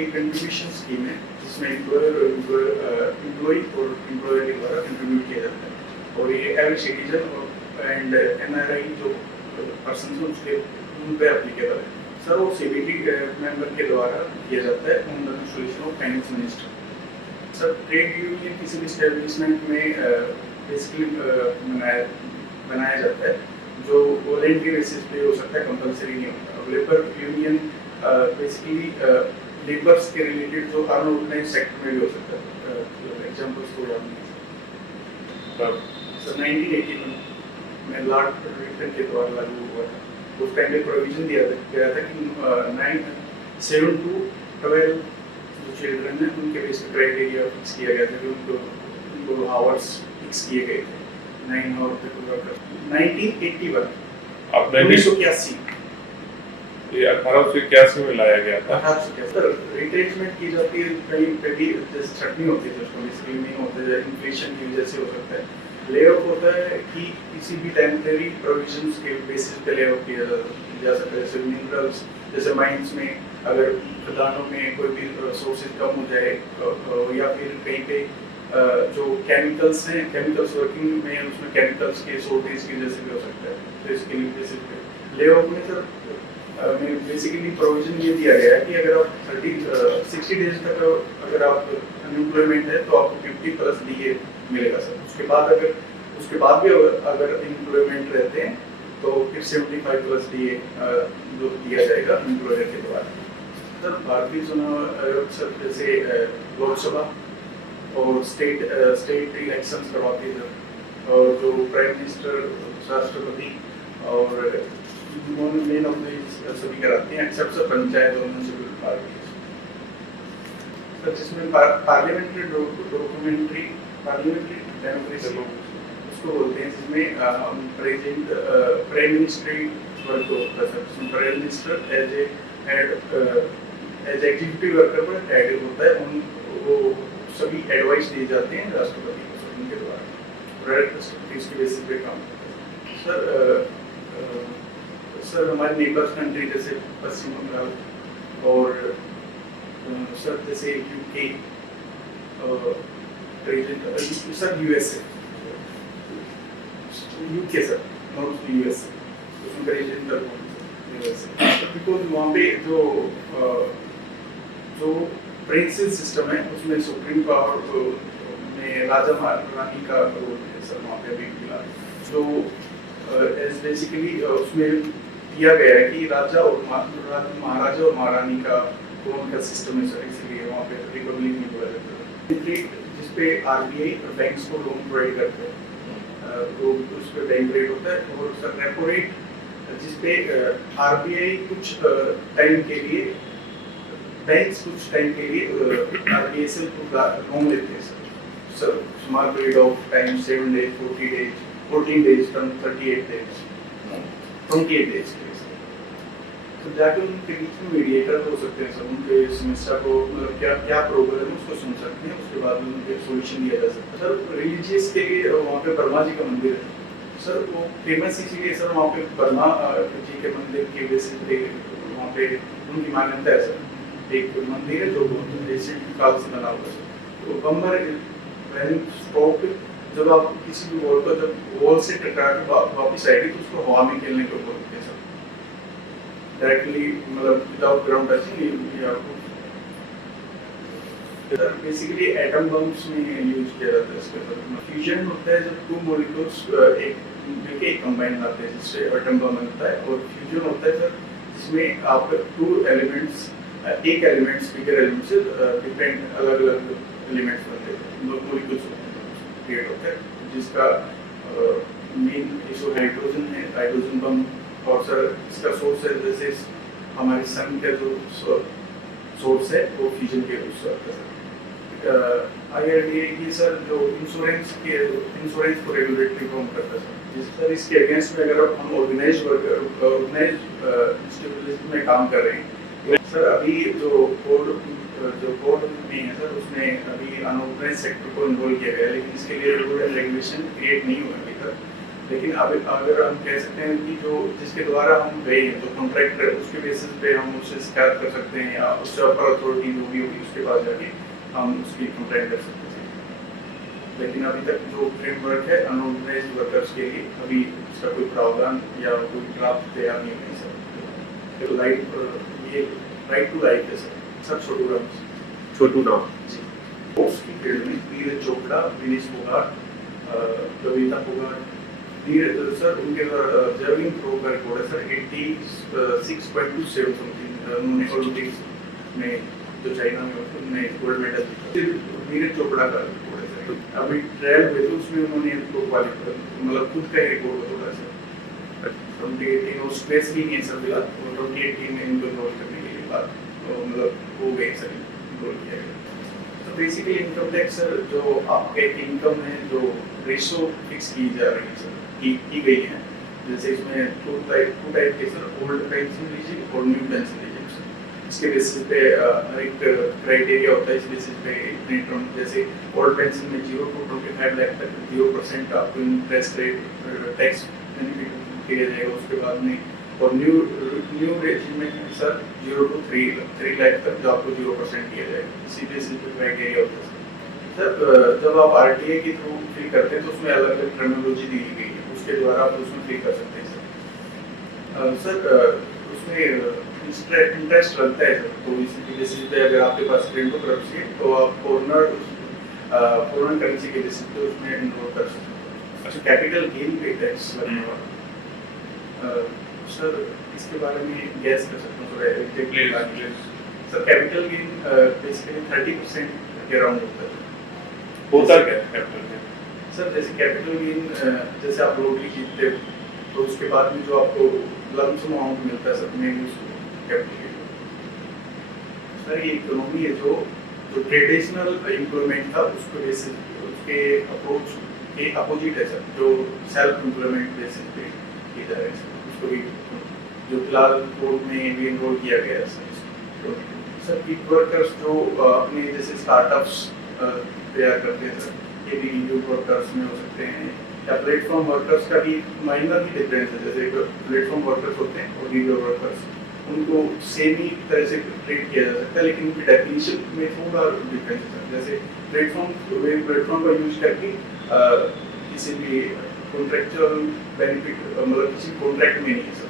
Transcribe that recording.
एक contribution scheme है जिसमें एम्प्लॉय और एम्प्लॉयर के द्वारा कंट्रीब्यूट किया जाता है और ये एवरी सिटीजन और एंड एनआरआई जो पर्सन है उसके उन पे एप्लीकेबल है। सर वो सीबीटी मेंबर के द्वारा किया जाता है on the solution of finance minister. Sir trade union किसी भी एस्टेब्लिशमेंट में बेसिकली बनाया जाता है जो वॉलंटरी बेसिस पे हो सकता है, कंपलसरी नहीं होता। लेबर यूनियन बेसिकली लेबर्स के रिलेटेड जो अनऑर्गेनाइज्ड सेक्टर में भी हो सकता है। एग्जांपल्स को याद नहीं सर 1981 में लॉर्ड रिटन के द्वारा लागू हुआ था। उस टाइम पे प्रोविजन दिया गया था कि 7 to 12 जो चिल्ड्रन हैं उनके बेस पे क्राइटेरिया फिक्स किया गया था कि उनको आवर्स फिक्स किए गए थे 9 आवर तक वर्क कर 1981 अब 1981 ये 1881 में लाया गया था। सर रिट्रेसमेंट की जाती है कहीं पे भी जैसे छटनी होती है उसको बेसिकली नहीं होता है, इन्फ्लेशन की वजह से हो सकता है। ले ऑफ होता है कि किसी भी टेम्परेरी प्रोविजंस के बेसिस पे ले ऑफ किया जा सकता है। जैसे मिनरल्स, जैसे माइंस में अगर खदानों में कोई भी सोर्सेज कम हो जाए या फिर कहीं पे जो केमिकल्स हैं, केमिकल्स वर्किंग में उसमें केमिकल्स के शॉर्टेज की वजह से भी हो सकता है। तो इसके लिए बेसिस पे ले ऑफ में सर बेसिकली प्रोविजन ये दिया गया है कि अगर आप 60 डेज तक अगर आप अनएम्प्लॉयमेंट है तो आपको 50 प्लस डीए मिलेगा सर। उसके बाद भी अगर एम्प्लॉयमेंट रहते हैं तो फिर 75 प्लस डीए जो दिया जाएगा एम्प्लॉयर के द्वारा। सर भारतीय चुनाव आयोग सर जैसे लोकसभा और स्टेट इलेक्शंस करवाती है सर, और जो प्राइम मिनिस्टर, राष्ट्रपति और मेन ऑफ द सभी कराते हैं एक्सेप्ट सर पंचायत और म्युनिसिपल पार्टी सर, जिसमें पार्लियामेंट्री डेमोक्रेसी उसको बोलते हैं, जिसमें प्रेसिडेंट प्राइम मिनिस्टर वर्क होता है सर। जिसमें prime minister as executive worker पर हेड होता है। वो सभी एडवाइस दिए जाते हैं राष्ट्रपति को सर उनके द्वारा, राष्ट्रपति उसके बेसिस पे काम करता है सर। हमारे नेबर्स कंट्री जैसे पश्चिम बंगाल और सर जैसे UK president sir USA UK sir not USA उसमें प्रेसिडेंट यूएसए बिकॉज वहाँ पे जो प्रिंसिपल सिस्टम है उसमें सुप्रीम पावर में राजा महारानी का रोल है सर वहाँ पे अभी फिलहाल। तो एज बेसिकली उसमें दिया गया है कि राजा और महाराजा और महारानी का कौन का सिस्टम है सर, इसलिए वहाँ पे रिपब्लिक नहीं बोला जाता है। जिसपे आरबीआई और बैंक्स को लोन प्रोवाइड करते हैं तो उस पर बैंक रेट होता है। और सर रेपो रेट जिसपे आरबीआई कुछ टाइम के लिए, बैंक्स कुछ टाइम के लिए आरबीआई से लोन लेते हैं sir small period of time 7 days 40 days 14 days from 38 days 28 days के लिए सर। तो जाके उनके बीच में मीडिएटर हो सकते हैं सर, उनके समस्या को मतलब क्या प्रॉब्लम है उसको सुन सकते हैं, उसके बाद उनके सॉल्यूशन दिया जा सकता है सर। रिलीजियस के लिए वहाँ पे ब्रह्मा जी का मंदिर है सर, वो फेमस इसीलिए सर वहाँ पे ब्रह्मा जी के मंदिर की बेसिस पे वहाँ पे उनकी मान्यता है सर। एक मंदिर है जो एशियन काल से बना हुआ है। तो बम्बर स्ट्रोक जब आप किसी भी बॉल को जब वॉल से टकरा के वापस आएगी तो उसको हवा में खेलने को बोलते हैं सर, डायरेक्टली मतलब विदाउट ग्राउंड टचिंग या बेसिकली एटम बम्स में यूज किया जाता है इसके अंदर। फ्यूजन होता है जब 2 मॉलिक्यूल्स एक कंबाइन आते हैं जिससे एटम बम बनता है। और फ्यूजन होता है सर जिसमें आप 2 एलिमेंट्स एक एलिमेंट्स बिगर एलिमेंट से डिफरेंट अलग-अलग एलिमेंट्स बनते हैं, मॉलिक्यूल्स क्रिएट होता है, जिसका मेन इशू हाइड्रोजन है, हाइड्रोजन बम। और सर इसका सोर्स है जैसे हमारे सन का जो सोर्स है वो फ्यूजन के रूप से आता है। आईआरडीए की सर जो इंश्योरेंस को रेगुलेटरी फॉर्म करता है सर, इसके अगेंस्ट में अगर हम ऑर्गेनाइज्ड इंस्टीट्यूशन में काम कर रहे हैं सर। अभी जो कोड में है सर उसमें अभी अनऑर्गेनाइज्ड सेक्टर को इन्वॉल्व किया गया है, लेकिन इसके लिए रूल एंड रेगुलेशन क्रिएट नहीं हुआ अभी तक। लेकिन अब अगर हम कह सकते हैं कि जो जिसके द्वारा हम गए हैं जो कॉन्ट्रैक्टर उसके बेसिस पे हम उससे शिकायत कर सकते हैं या उससे अपर अथॉरिटी जो भी होगी उसके पास जाके हम उसकी कंप्लेंट कर सकते हैं। लेकिन अभी तक जो फ्रेमवर्क है अनऑर्गेनाइज्ड वर्कर्स के लिए अभी उसका कोई प्रावधान या कोई ड्राफ्ट तैयार नहीं है सर। तो ये राइट टू लाइफ है सर छोटू राम छोटू राम जी। उसकी फील्ड में नीरज चोपड़ा, विनेश फोगाट, कविता फोगाट, सर उनके जर्विंग थ्रो का रिकॉर्ड है सर 86.27 समथिंग। उन्होंने ओलंपिक्स में जो चाइना में होते उन्होंने गोल्ड मेडल जीता। नीरज चोपड़ा का रिकॉर्ड है सर। अभी ट्रायल हुए तो उसमें उन्होंने इनको क्वालिफाई मतलब खुद का रिकॉर्ड तोड़ा सर। 2018 और स्पेस भी नहीं है सर फिलहाल। 2018 में इनको रोल करने के बाद मतलब हो गए सर रोल किया गया। तो बेसिकली इनकम टैक्स सर जो आपके इनकम है जो रेशो फिक्स की जा रही है सर की गई है। जैसे इसमें टू टाइप के सर ओल्ड पेंशन लीजिए और न्यू पेंशन लीजिए सर। इसके बेसिस पे हर एक क्राइटेरिया होता है। इस बेसिस पे इतने टर्म जैसे ओल्ड पेंशन में 0 to 25 लाख तक 0% आपको इंटरेस्ट रेट टैक्स बेनिफिट दिया जाएगा। उसके बाद में और न्यू रेजिम में सर 0 to 3 लाख तक जो आपको 0% दिया जाएगा। इसी बेसिस पे क्राइटेरिया होता है सर। जब आप आरटीए के थ्रू फिल करते हैं तो उसमें अलग अलग टर्मिनोलॉजी दी गई है, उसके द्वारा आप उसमें फिल कर सकते हैं सर। उसमें इंटरेस्ट लगता है सर। तो इसी बेसिस पे अगर आपके पास क्रेडिट करेंसी है तो आप फॉरेन करेंसी के बेसिस पे उसमें इनरोल कर सकते हैं। अच्छा कैपिटल गेन पे टैक्स लगने वाला सर इसके बारे में गैस कर सकते हैं थोड़ा सर। कैपिटल गेन बेसिकली 30% के अराउंड होता है। होता क्या है कैपिटल गेन सर? जैसे कैपिटल गेन जैसे आप लॉटरी जीतते हो तो उसके बाद में जो आपको लंप सम अमाउंट मिलता है सर मेन उसको कैपिटल गेन सर। ये इकोनॉमी है जो ट्रेडिशनल एम्प्लॉयमेंट था उसको बेसिस उसके अप्रोच के अपोजिट है सर। जो सेल्फ एम्प्लॉयमेंट बेसिस पे किया जा रहा है सर उसको भी जो फिलहाल कोर्ट में भी इन्वॉल्व किया गया है सर। सर गिग वर्कर्स जो अपने जैसे स्टार्टअप्स तैयार करते हैं सर ये भी गिग वर्कर्स में हो सकते हैं या प्लेटफॉर्म वर्कर्स का भी माइनर ही डिफरेंस है। जैसे प्लेटफॉर्म वर्कर्स होते हैं और गिग वर्कर्स उनको सेम ही तरह से ट्रीट किया जा सकता है लेकिन उनकी डेफिनेशन में थोड़ा डिफरेंस है सर। जैसे प्लेटफॉर्म का यूज करके किसी भी कॉन्ट्रेक्चुअल बेनिफिट मतलब किसी कॉन्ट्रैक्ट में नहीं है सर।